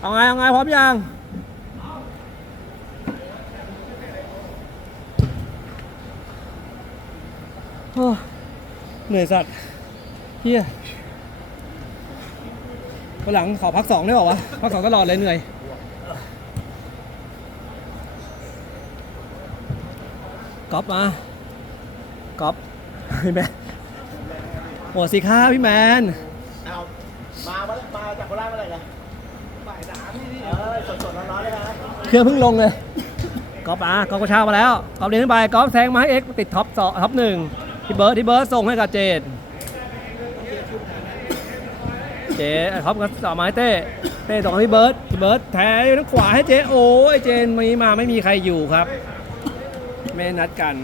เอาไง เอาไง พร้อมยังเหนื่อยสัตว์เฮียวันหลังขอพักสองได้เปล่าวะ พักสองตลอดเลยเหนื่อย ก๊อฟมา ก๊อฟพี่แมนโอ้สิครับพี่แมน เอา มา มาจากโคราชเมื่อไหร่ไงบ่ายนี่ เครื่องเพิ่งลงเลยก๊อฟอะก๊อฟก็เช้ามาแล้วก๊อฟเลี้ยงขึ้นไปก๊อฟแทงมาให้เอ็กติดท็อปสองท็อปหนึ่งที่เบิร์ดที่เบิร์ดส่งให้กับเจนเจท็อปก็ต่อมาให้เต้เต้ส่งให้พี่เบิร์ดพี่เบิร์ดแทงทางขวาให้เจโอ้ยเจนวันนี้มาไม่มีใครอยู่ครับไม่นัดกัน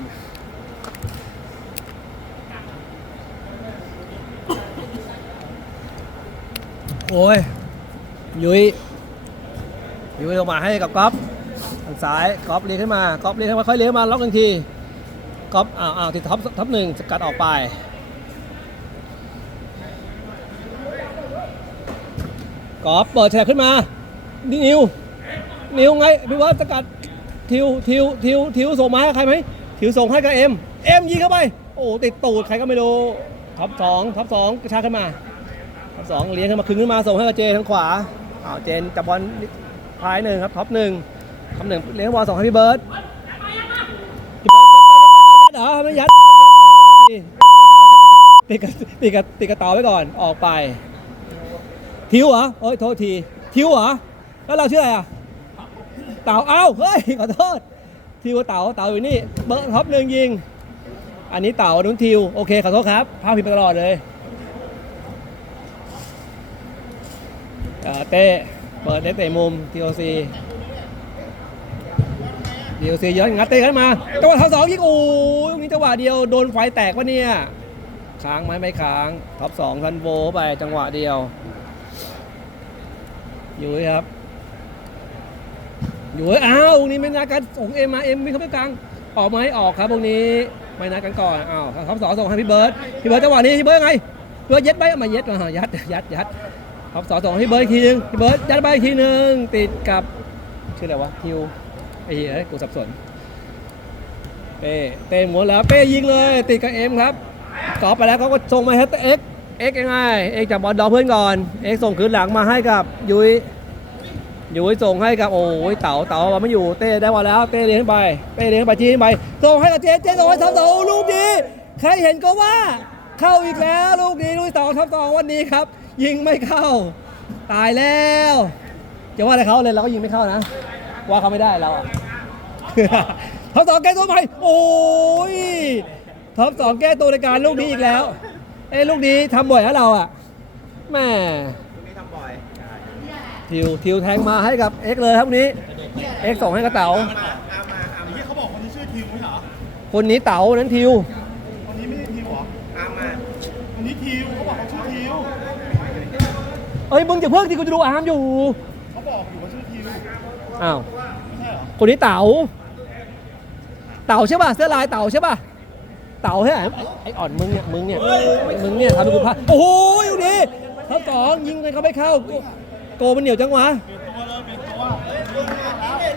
โอ้ยยุ้ย ยูลงมาให้กับก๊อฟทางซ้ายก๊อฟเลี้ยงขึ้นมาก๊อฟเลี้ยงขึ้นมาค่อยเลี้ยงมาล็อกหนึ่งทีก๊อฟอ้าวอ้าวติดท็อปท็อปหนึ่งสกัดออกไปก๊อฟเปิดแฉกขึ้นมา นิว นิวไงพี่ว่าสกัดทิวทิวทิวทิวส่งมาให้ใครไหมทิวส่งให้กับเอ็ม เอ็มยิงเข้าไป โอ้ติดตูดใครก็ไม่รู้ท็อปสองท็อปสองกระชากขึ้นมาท็อปสองเลี้ยงขึ้นมาคึงขึ้นมาส่งให้กับเจทางขวาอ้าวเจนจับบอล ท้ายหนึ่งครับท็อปหนึ่งท็อปหนึ่งเลี้ยงบอลสองให้พี่เบิร์ดพี่เบิร์ดยัดเหรอไม่ยัดติดกับติดกับติดกับต่อไว้ก่อนออกไป ทิวเหรอโอ้ยโทษที ทิวเหรอแล้วเราชื่ออะไรอะเต่าเอ้าเฮ้ยขอโทษทิวเต่าเต่าอยู่นี่เบิร์ดท็อปหนึ่งยิง อันนี้เต่านนู้นทิวโอเคขอโทษครับพาผิดไปตลอดเลยเต้ เปิดได้เตะมุม TOC TOC ย้อนงัดเตะขึ้นมาจังหวะท็อปสองยิงโอ้ยลูกนี้จังหวะเดียวโดนไฟแตกวะเนี่ยค้างไหมไม่ค้างท็อปสองทันโวไปจังหวะเดียวอยู่ยครับอยู่ยอ้าวลูกนี้ไม่นัดกันส่งเอ็มมาเอ็มวิ่งเข้าไปกลางออกไหมออกครับพวกนี้ไม่นัดกันก่อนอ้าวท็อปสองส่งให้พี่เบิร์ดพี่เบิร์ดจังหวะนี้พี่เบิร์ดไงพี่เบิร์ดเย็ดไปเอามาเย็ดมายัดยัดยัด ท็อปสองส่งให้พี่เบิร์ดอีกทีนึงพี่เบิร์ดยัดไปอีกทีนึงติดกับชื่ออะไรวะฮิวไอ้เหี้ยเอ้ยกูสับสนเป้เป้หมดแล้วเป้ยิงเลย ติดกับเอ็มครับกอบไปแล้วเขาก็ส่งมาให้เอ็กเอ็กยังไงเอ็กจับบอลดอกเพื่อนก่อนเอ็กส่งคืนหลังมาให้กับยุ้ยยุ้ยส่งให้กับโอ้ยเต๋าเต๋าบอลไม่อยู่เต้ได้บอลแล้วเต้เลี้ยงขึ้นไปเป้เลี้ยงขึ้นไปจีนไปส่งให้กับเจเจส่งให้ทับสองลูกนี้ใครเห็นก็ว่าเข้าอีกแล้วลูกนี้ลูกที่สองทับสองวันนี้ครับ ยิงไม่เข้า ตายแล้วจะว่าอะไรเขาเลยเราก็ยิงไม่เข้านะ ว่าเขาไม่ได้เราอะท็อปสองแก้ตัวใหม่โอ้ยท็อปสองแก้ตัวในการลูกนี้อีกแล้ว เอ้ยลูกนี้ทำบ่อยนะเราอะแม่ตรงนี้ทำบ่อยทิวทิวแทงมาให้กับเอ็กเลยครับวันนี้เอ็กส่งให้กับเต๋าเอามาเอามาเฮียเขาบอกคนที่ชื่อทิวไม่เหรอคนนี้เต๋านั้นทิว คนนี้ไม่ใช่ทิวเหรอ เอามา คนนี้ทิวเขาบอกเขาชื่อทิว เอ้ยมึงจะเพิ่งที่กูจะดูอาร์มอยู่เขาบอกอยู่ว่าชื่อทิวอ้าวไม่ใช่เหรอคนนี้เต๋าเต๋าใช่ป่ะเสื้อลายเต๋าใช่ป่ะเต๋าใช่ไหมไอ้อ่อนมึงเนี่ยมึงเนี่ยมึงเนี่ยทำให้กูพลาดโอ้โหอยู่ดีทั้งสองยิงกันเขาไม่เข้าโกโกมันเหนียวจังวะเปลี่ยนตัวเลยเปลี่ยนตัว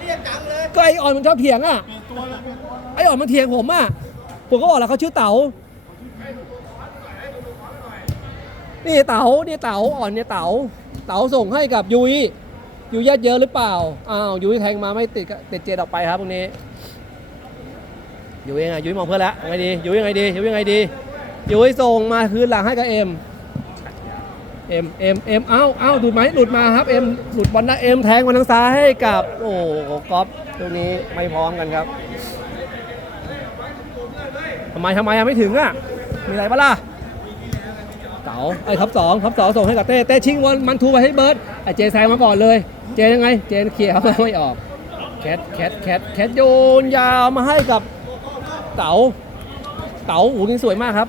เรียกจังเลยก็ไอ้อ่อนมันชอบเถียงอะเปลี่ยนตัวเลยเปลี่ยนตัวไอ้อ่อนมันเถียงผมอะผมก็บอกแล้วเขาชื่อเต๋า นี่เต๋านี่เต๋าอ่อนเนี่ยเต๋าเต๋าส่งให้กับยุ้ยยุ้ยยัดเยอะหรือเปล่าอ้าวยุ้ยแทงมาไม่ติดติดเจดออกไปครับตรงนี้ยุ้ยยังไงยุ้ยมองเพื่อนแล้วยังไงดียุ้ยยังไงดียุ้ยยังไงดียุ้ยส่งมาคืนหลังให้กับเอ็มเอ็มเอ็มเอ็มเอ้าเอ้าหลุดไหมหลุดมาครับเอ็มหลุดบอลนะเอ็มแทงมาทางซ้ายให้กับ โอ้โหก๊อฟตรงนี้ไม่พร้อมกันครับทำไมทำไมยังไม่ถึงอะมีอะไรปะล่ะ เต๋าไอ้ท็อปสองท็อปสองส่งให้กับเต้เต้ชิงบอลมันทูไปให้เบิร์ดไอ้เจแซงมาก่อนเลย เจยังไง เจนเคลียร์เขาไม่ออกแคทแคทแคทแคทโยนยาวมาให้กับเต๋าเต๋าอูนี่สวยมากครับ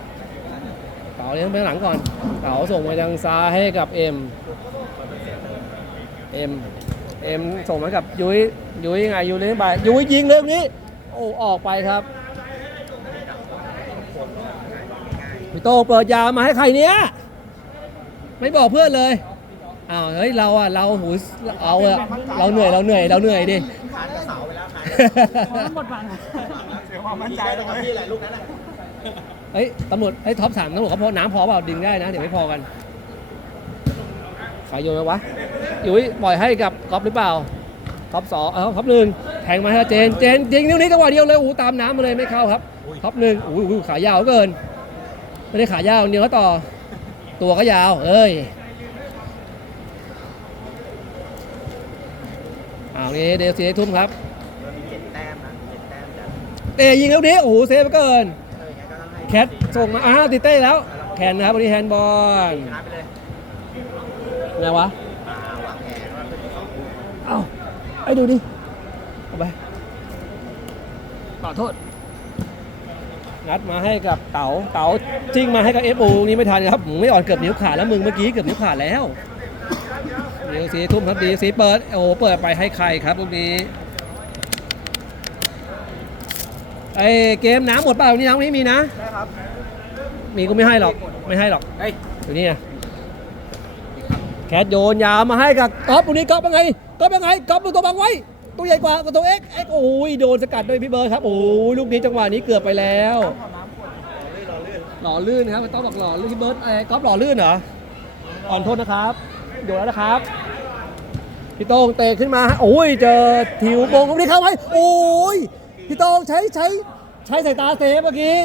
เต๋าเลี้ยงไปหลังก่อน เต๋าส่งไปทางซ้ายให้กับเอ็มเอ็มเอ็มส่งมากับยุ้ยยุ้ยยังไงยุ้ยเลี้ยงไปยุ้ยยิงเลยตรงนี้โอ้ออกไปครับ พี่โตเปิดยาวมาให้ใครเนี้ยไม่บอกเพื่อนเลยอ้าวเฮ้ยเราอะเราหูเอาอะเราเหนื่อยเราเหนื่อยเราเหนื่อยดิขานกระเสาไปแล้วขานหมดบังเสียความมั่นใจตรงที่อะไรลูกนั้นน่ะเฮ้ยตำรวจเฮ้ยท็อปสามตำรวจเขาพอน้ำพอเปล่าดึงได้นะเดี๋ยวไม่พอกันใครโยนมวะอยุ้ยปล่อยให้กับก๊อฟหรือเปล่าท็อปสองเออท็อปหนึ่งแทงมาให้เจนเจนยิงนิ้วนี้จังหวะเดียวเลยโอ้ตามน้ำมาเลยไม่เข้าครับท็อปหนึ่งโอ้ขายาวเกิน ไม่ได้ขายาวเดียวก็ต่อ ตัวก็ยาว เอ้ยอ้าวนี่เดลซีทุ่มครับเรามีเจ็ดแต้มนะเจ็ดแต้มจากเตะยิงแล้วนี้โอ้โหเซฟไปเกินเอออย่างนั้นก็ต้องให้แคทส่งมา อ้าวติดเต้แล้วแคนนะครับวันนี้แฮนด์บอลชนะไปเลยไงวะมาวางแผนว่าเป็นสองลูกเอ้าไอ้ดูดิเอาไปขอโทษ งัดมาให้กับเต๋าเต๋าจิ้งมาให้กับเอฟโอนี่ไม่ทันครับผมไม่อ่อนเกือบนิ้วขาดแล้วมึงเมื่อกี้เกือบนิ้วขาดแล้วเดี๋ยวสีทุ่มครับดีสีเปิดโอ้โหเปิดไปให้ใครครับลูกนี้ไอเกมน้ำหมดเปล่าวันนี้น้ำไม่มีนะใช่ครับมีก็ไม่ให้หรอกไม่ให้หรอกเฮ้ยอยู่นี่ไงแคทโยนยาวมาให้กับก๊อฟตรงนี้ก๊อฟเป็นไงก๊อฟเป็นไงก๊อฟดูตัวบังไว้ ตัวใหญ่กว่ากับตัวเอ็กเอ็กโอ้ยโดนสกัดด้วยพี่เบิร์ดครับโอ้ยลูกนี้จังหวะนี้เกือบไปแล้ว หล่อลื่นนะครับต้องบอกหล่อลื่นพี่เบิร์ดเอ้ยก๊อฟหล่อลื่นเหรออ่อนโทษนะครับโดนแล้วนะครับพี่โต้งเตะขึ้นมาโอ้ยเจอทิวบงตรงนี้เข้าไหมโอ้ยพี่โต้งใช้ใช้ใช้สายตาเซฟเมื่อกี้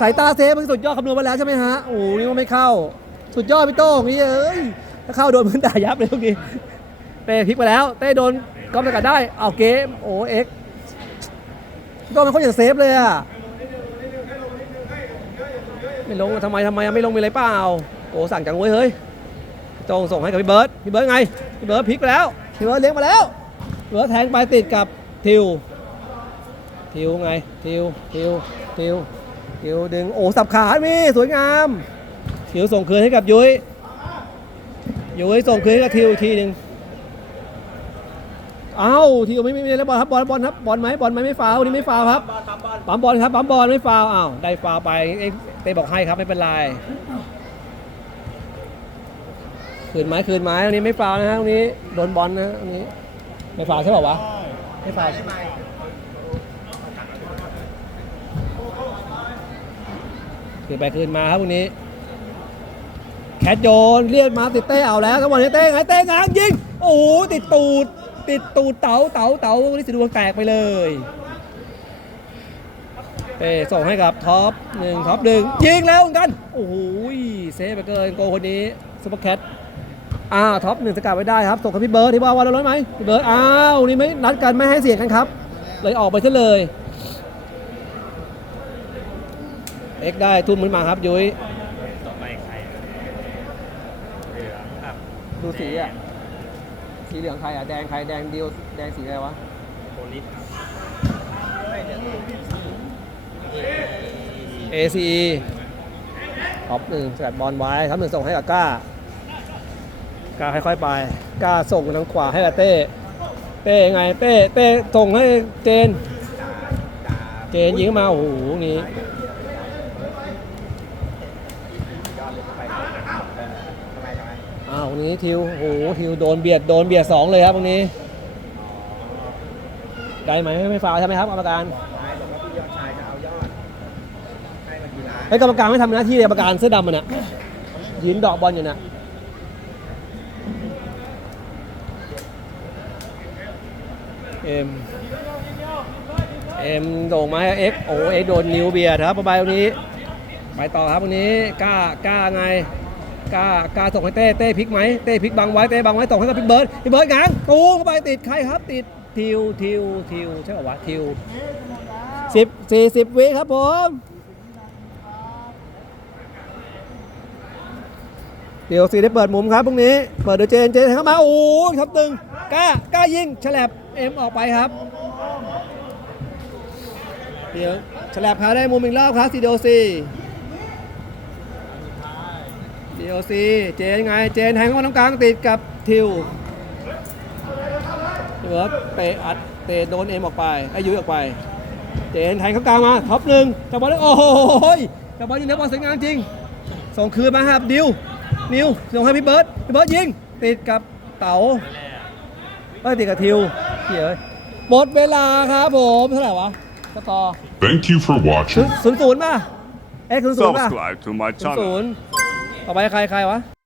สายตาเซฟเมันสุดยอดคำนวณมาแล้วใช่ไหมฮะโอ้โหนี่ว่าไม่เข้า สุดยอดพี่โต้งนี่เอ้ยถ้าเข้าโดนพื้นด่ายับเลยเมื่อกี้เต้พลิกไปแล้ว เต้โดน ก๊อฟสกัดได้ เอาเกมโอเอ็กซ์พี่โต้งมันเขาอย่างเซฟเลยอะไม่ลงทำไมทำไมไม่ลงมีอะไรเปล่าโอ้สั่งจังเว้ยเฮ้ยพี่โต้งส่งให้กับพี่เบิร์ดพี่เบิร์ดไงพี่เบิร์ดพลิกไปแล้วพี่เบิร์ดเลี้ยงมาแล้วเบิร์ดแทงไปติดกับทิวทิวไงทิวทิวทิวทิวดึงโอ้สับขามีสวยงามทิวส่งคืนให้กับยุ้ยยุ้ยส่งคืนให้กับทิวอีกทีหนึ่ง เอ้าทิวไม่ไม่ไม่แล้วบอลครับบอลบอลครับบอลไหมบอลไหมไม่ฟาวนนี้ไม่ฟาวครับปั๊มบอลครับปั๊มบอลไม่ฟาวอ้าวได้ฟาวไปเอ้ยเต้บอกให้ครับไม่เป็นไรคืนไหมคืนไหมวันนี้ไม่ฟาวนะฮะวันนี้โดนบอลนะวันนี้ไม่ฟาวใช่เปล่าวะไม่ฟาวล์ได้ไหมคืนไปคืนมาครับวันนี้แคทโยนเรียกมาติดเต้เอาแล้วทั้งวันนี้เต้ไงเต้งางยิงโอ้โหติดตูด ติดตูดเต๋าเต๋าเต๋าลิสิดวงแตกไปเลยเต้ส่งให้กับท็อปหนึ่งท็อปหนึ่งยิงแล้วเหมือนกัน โอ้โหเซฟไปเกินโกคนนี้ซุปเปอร์แคทอ้าวท็อปหนึ่งสกัดไว้ได้ครับ ส่งกับพี่เบิร์ดที่ว่าวันละร้อยไหมพี่เบิร์ดอ้าวนี่ไม่นัดกันไม่ให้เสียงกันครับ เลยออกไปซะเลยเอ็กได้ทุ่มขึ้นมาครับยุ้ยดูสีอะ เหลืองใครอะแดงใครแดงเดียวแดงสีอะไรวะโพลิสครับ ACE ท็อปหนึ่งสกัดบอลไว้ท็อปหนึ่งส่งให้กับก้าก้าค่อยๆไปก้าส่งทางขวาให้กับเต้เต้ไงเต้เต้ส่งให้เจน เจนยิงเข้ามาโอ้โหงี้ ทำไมทำไม อ้าววั นี้ทิวโอ้โหทิวโดนเบียดโดนเบียดสองเลยครับวันนี้ได้ไหมไม่ไม่ฟาวใช่ไหมครับกรรมการไม่บอกว่าพี่ยอดชายจะเอายอดให้มากีฬาไอ้ยกรรมการไม่ทำหน้าที่เลยกรรมการเสื้อดำมันน่ะยืนดอกบอลอยู่น่ะเอ็มเอ็มโด่งมาให้เอ็กโอ้เอ็กโดนนิวเบียร์ครับไปวันนี้ ไปต่อครับวันนี้กล้ากล้าไง กากาส่งให้เต้เต้พลิกไหมเต้พลิกบังไว้เต้บังไว้ส่งให้กับพี่เบิร์ดพี่เบิร์ดงางตูมเข้าไปติดใครครับ ติดทิวทิวทิวใช่ป่าวะทิวสิบสี่สิบวิครับผมเดี๋ยวสีได้เปิดมุมครับพรุ่งนี้ เปิดโดยเจนเจนเข้ามา โอ้ยท็อปตึงกล้ากล้ายิงฉลับเอ็มออกไปครับ เดี๋ยวฉลับพาได้มุมอีกรอบครับซีดีโอซี ดีโอซีเจนไง เจนแทงเข้ามาตรงกลางติดกับทิวเหลือเตะอัดเตะโดนเอ็มออกไปไอ้ยุ้ยออกไป เจนแทงเข้ากลางมาท็อปหนึ่งจับบอลได้โอ้โหจับบอลยิงเนื้อบอลสวยงามจริง ส่งคืนมาครับดิวนิวส่งให้พี่เบิร์ดพี่เบิร์ดยิงติดกับเต๋าไม่ติดกับทิวเดี๋ยหมดเวลาครับผมเท่าไหร่วะสกอร์ Thank you for watching ศูนย์ศูนย์ป่ะเอ๊ะศูนย์ศูนย์ป่ะศูนย์ ต่อไปใครใครวะ